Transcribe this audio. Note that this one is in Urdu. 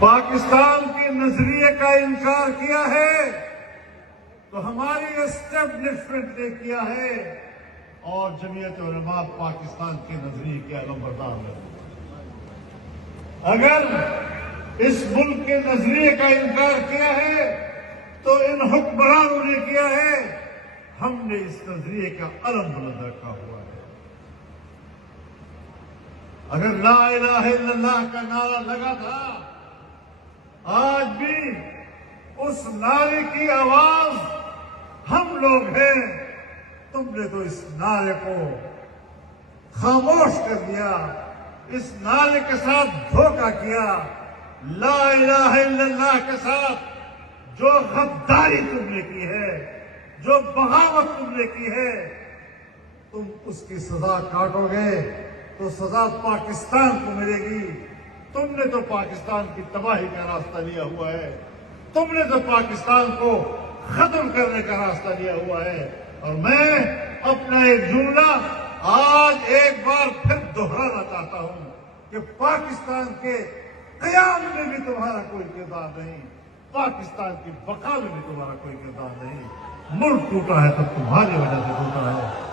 پاکستان کے نظریے کا انکار کیا ہے تو ہماری اسٹیبلشمنٹ نے کیا ہے، اور جمعیت علماء پاکستان کے نظریے کے علمبردار ہے۔ اگر اس ملک کے نظریے کا انکار کیا ہے تو ان حکمرانوں نے کیا ہے، ہم نے اس نظریے کا علم بلند رکھا ہوا ہے۔ اگر لا الہ الا اللہ کا نعرہ لگا تھا، آج بھی اس نعرے کی آواز ہم لوگ ہیں۔ تم نے تو اس نعرے کو خاموش کر دیا، اس نعرے کے ساتھ دھوکہ کیا۔ لا الہ الا اللہ کے ساتھ جو غداری تم نے کی ہے، جو بغاوت تم نے کی ہے، تم اس کی سزا کاٹو گے تو سزا پاکستان کو ملے گی۔ تم نے تو پاکستان کی تباہی کا راستہ لیا ہوا ہے، تم نے تو پاکستان کو ختم کرنے کا راستہ لیا ہوا ہے۔ اور میں اپنا ایک جملہ آج ایک بار پھر دہرانا چاہتا ہوں کہ پاکستان کے قیام میں بھی تمہارا کوئی کردار نہیں، پاکستان کی بقا میں بھی تمہارا کوئی کردار نہیں۔ ملک ٹوٹا ہے تو تمہاری وجہ سے ٹوٹا ہے۔